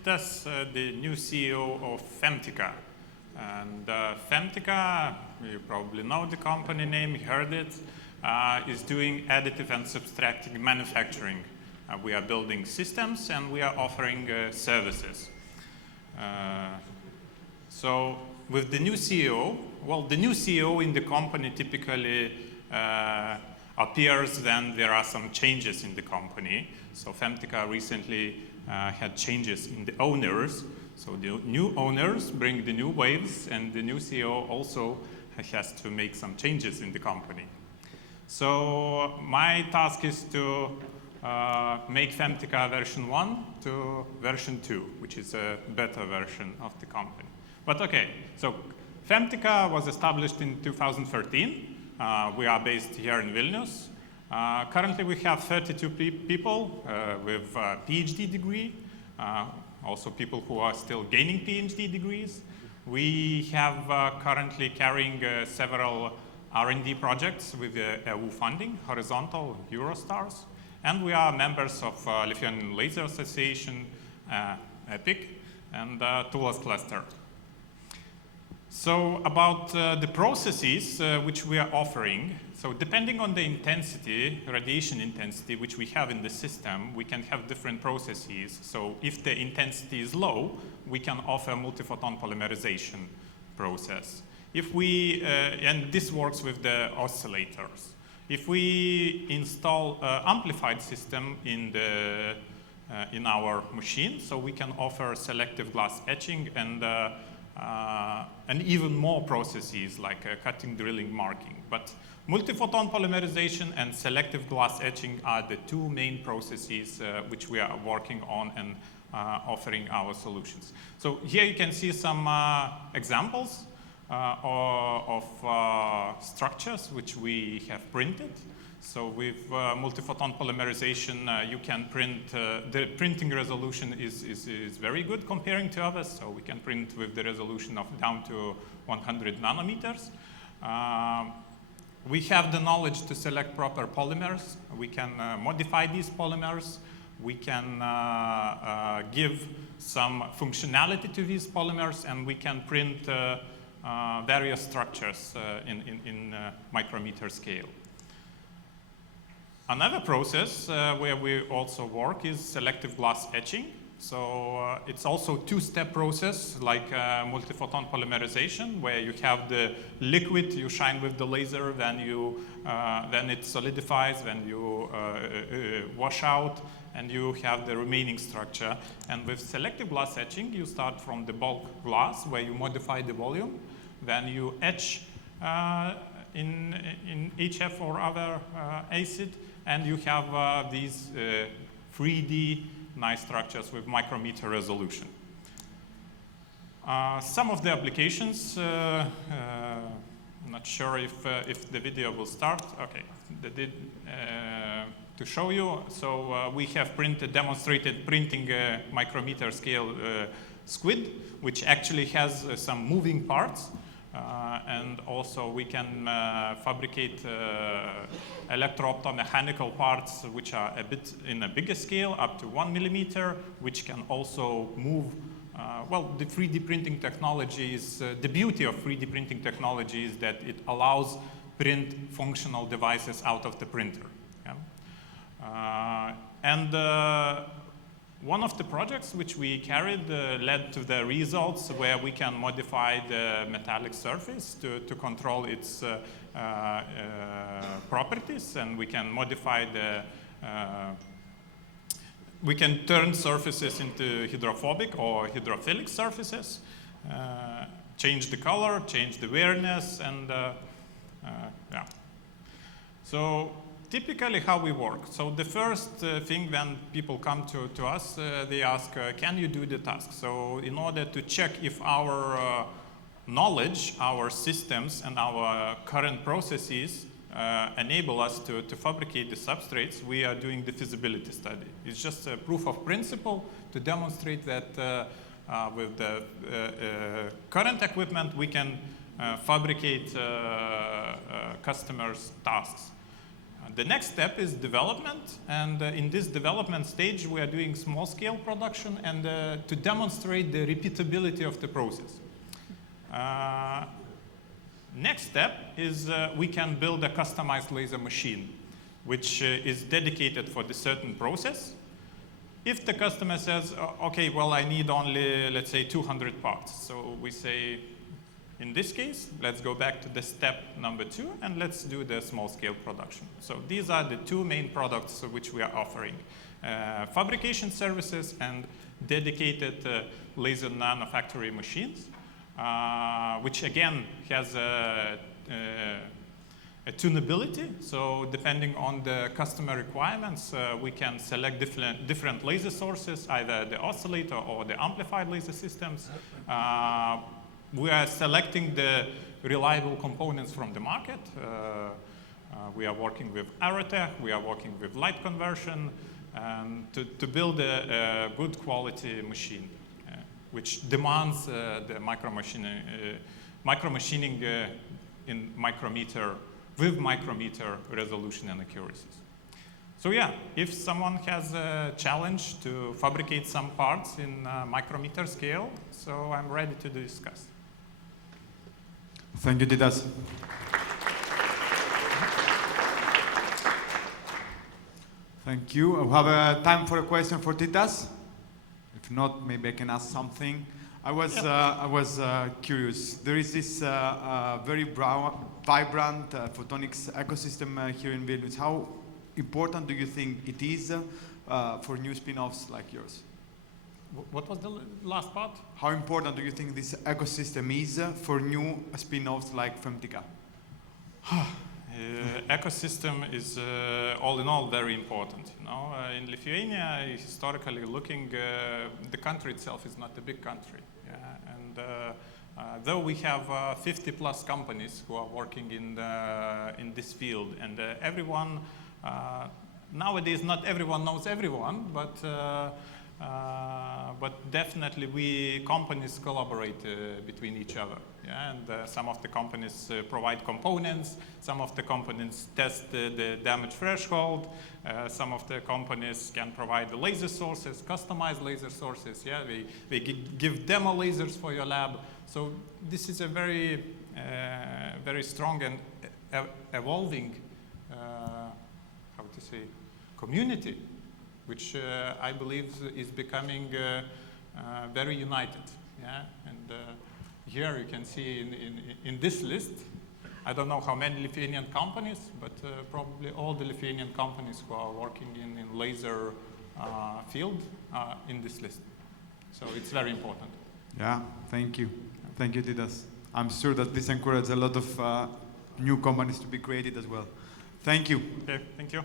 Titas, the new CEO of Femtika. And Femtika, you probably know the company name, you heard it, is doing additive and subtractive manufacturing. We are building systems and we are offering services. So with the new CEO, well, the new CEO in the company typically appears when there are some changes in the company. So Femtika recently had changes in the owners. So the new owners bring the new waves, and the new CEO also has to make some changes in the company. So my task is to make Femtika version 1 to version 2, which is a better version of the company. But okay, so Femtika was established in 2013. We are based here in Vilnius. Currently we have 32 people with a PhD degree, also people who are still gaining PhD degrees. We have currently carrying several R&D projects with EU funding, horizontal Eurostars, and we are members of Lithuanian Laser Association, EPIC, and Tools cluster. So about the processes which we are offering, so depending on the intensity, radiation intensity, which we have in the system, we can have different processes. So if the intensity is low, we can offer multi-photon polymerization process. If we, and this works with the oscillators. If we install amplified system in our machine, so we can offer selective glass etching and even more processes like cutting, drilling, marking. But multi-photon polymerization and selective glass etching are the two main processes which we are working on and offering our solutions. So here you can see some examples of structures which we have printed. So with multi-photon polymerization, you can print, the printing resolution is very good comparing to others. So we can print with the resolution of down to 100 nanometers. We have the knowledge to select proper polymers. We can modify these polymers. We can give some functionality to these polymers, and we can print various structures in micrometer scale. Another process where we also work is selective glass etching. So it's also a two-step process like multi-photon polymerization, where you have the liquid, you shine with the laser, then it solidifies, then you wash out, and you have the remaining structure. And with selective glass etching, you start from the bulk glass, where you modify the volume, then you etch in HF or other acid, and you have these 3D nice structures with micrometer resolution. Some of the applications, I'm not sure if the video will start. Okay, to show you, so we have demonstrated printing micrometer scale squid, which actually has some moving parts. And also we can fabricate electro-optomechanical parts which are a bit in a bigger scale, up to 1 millimeter, which can also move. Well, the 3D printing technology is, the beauty of 3D printing technology is that it allows print functional devices out of the printer. Yeah? One of the projects which we carried led to the results where we can modify the metallic surface to control its properties, and we can modify we can turn surfaces into hydrophobic or hydrophilic surfaces, change the color, change the wearness, and yeah. So typically how we work. So the first thing when people come to us, they ask, can you do the task? So in order to check if our knowledge, our systems, and our current processes enable us to fabricate the substrates, we are doing the feasibility study. It's just a proof of principle to demonstrate that with the current equipment, we can fabricate customers' tasks. The next step is development, and in this development stage we are doing small-scale production and to demonstrate the repeatability of the process. Next step is we can build a customized laser machine which is dedicated for the certain process. If the customer says, okay, well, I need only, let's say, 200 parts, so we say, in this case, let's go back to the step number 2 and let's do the small-scale production. So these are the two main products which we are offering. Fabrication services and dedicated laser nanofactory machines, which again has a tunability. So depending on the customer requirements, we can select different laser sources, either the oscillator or the amplified laser systems. We are selecting the reliable components from the market. We are working with Aerotech, we are working with light conversion, to build a good quality machine, which demands the micromachining in micrometer, with micrometer resolution and accuracies. So yeah, if someone has a challenge to fabricate some parts in micrometer scale, so I'm ready to discuss. Thank you, Titas. Thank you. I have time for a question for Titas. If not, maybe I can ask something. I was curious. There is this very vibrant photonics ecosystem here in Vilnius. How important do you think it is for new spin-offs like yours? What was the last part? How important do you think this ecosystem is for new spin-offs like Femtika? Ecosystem is all in all very important. You know, in Lithuania, historically looking, the country itself is not a big country. Yeah? And though we have 50+ companies who are working in this field, and everyone nowadays, not everyone knows everyone, but definitely companies collaborate between each other. Yeah? And some of the companies provide components, some of the companies test the damage threshold, some of the companies can provide the laser sources, customized laser sources. Yeah? They give demo lasers for your lab. So this is a very, very strong and evolving, how to say, community, which I believe is becoming very united. Yeah? And here you can see in this list, I don't know how many Lithuanian companies, but probably all the Lithuanian companies who are working in laser field are in this list. So it's very important. Yeah, thank you. Thank you, Titas. I'm sure that this encourages a lot of new companies to be created as well. Thank you. Okay, thank you.